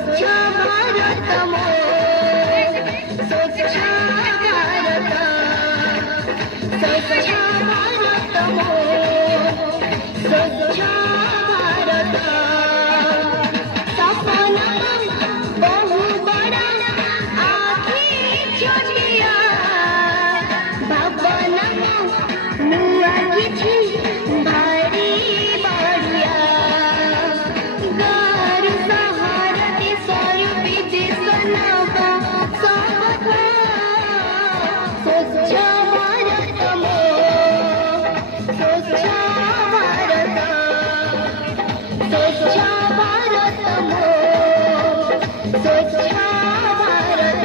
स्वच्छ भारतमो स्वच्छ भारत स्वच्छ भारतमो स्वच्छ भारत सपना बहु बड़ा आँखें छोटिया भावना नुआ किछि भारी बढ़िया घर शहर देशर विदेश नवा सब स्वच्छ भारतमो स्वच्छ भारत स्वच्छ भारतमो स्वच्छ भारत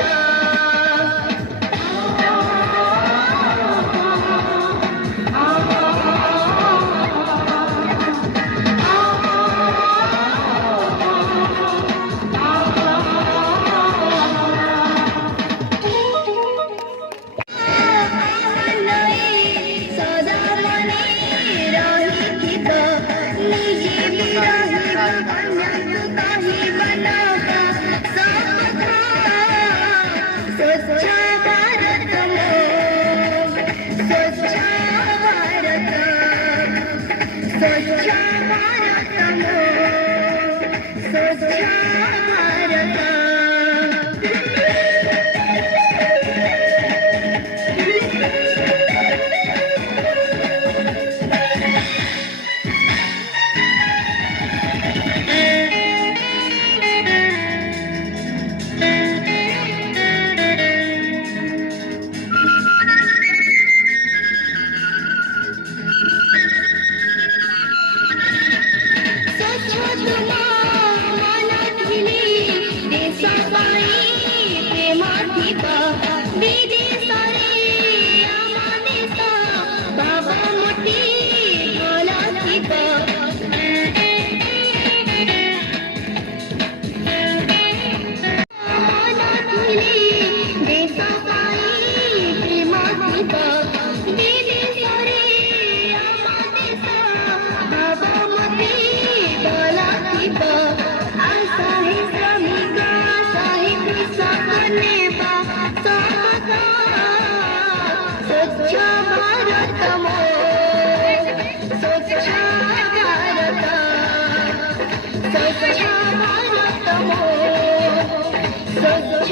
सदा मने रहित निजे विरहित अन्यक कहि बनाता सबका स्वच्छ भारतमो स्वच्छ भारत स्वच्छ भारतमो स्वच्छ भारत स्वच्छता मनथिली देशपाई प्रेमाधिपा विदेशरे आमा देश बाबा मोटी गलाथिपा मनथिली देशपाई प्रेमाधिपा विदेशरे आमा देश बाबा मोटी गलाथिपा आशा है श्रमिक आशा है कृषक नेता सबका स्वच्छ भारतमो स्वच्छ भारत स्वच्छ भारतमो स्वच्छ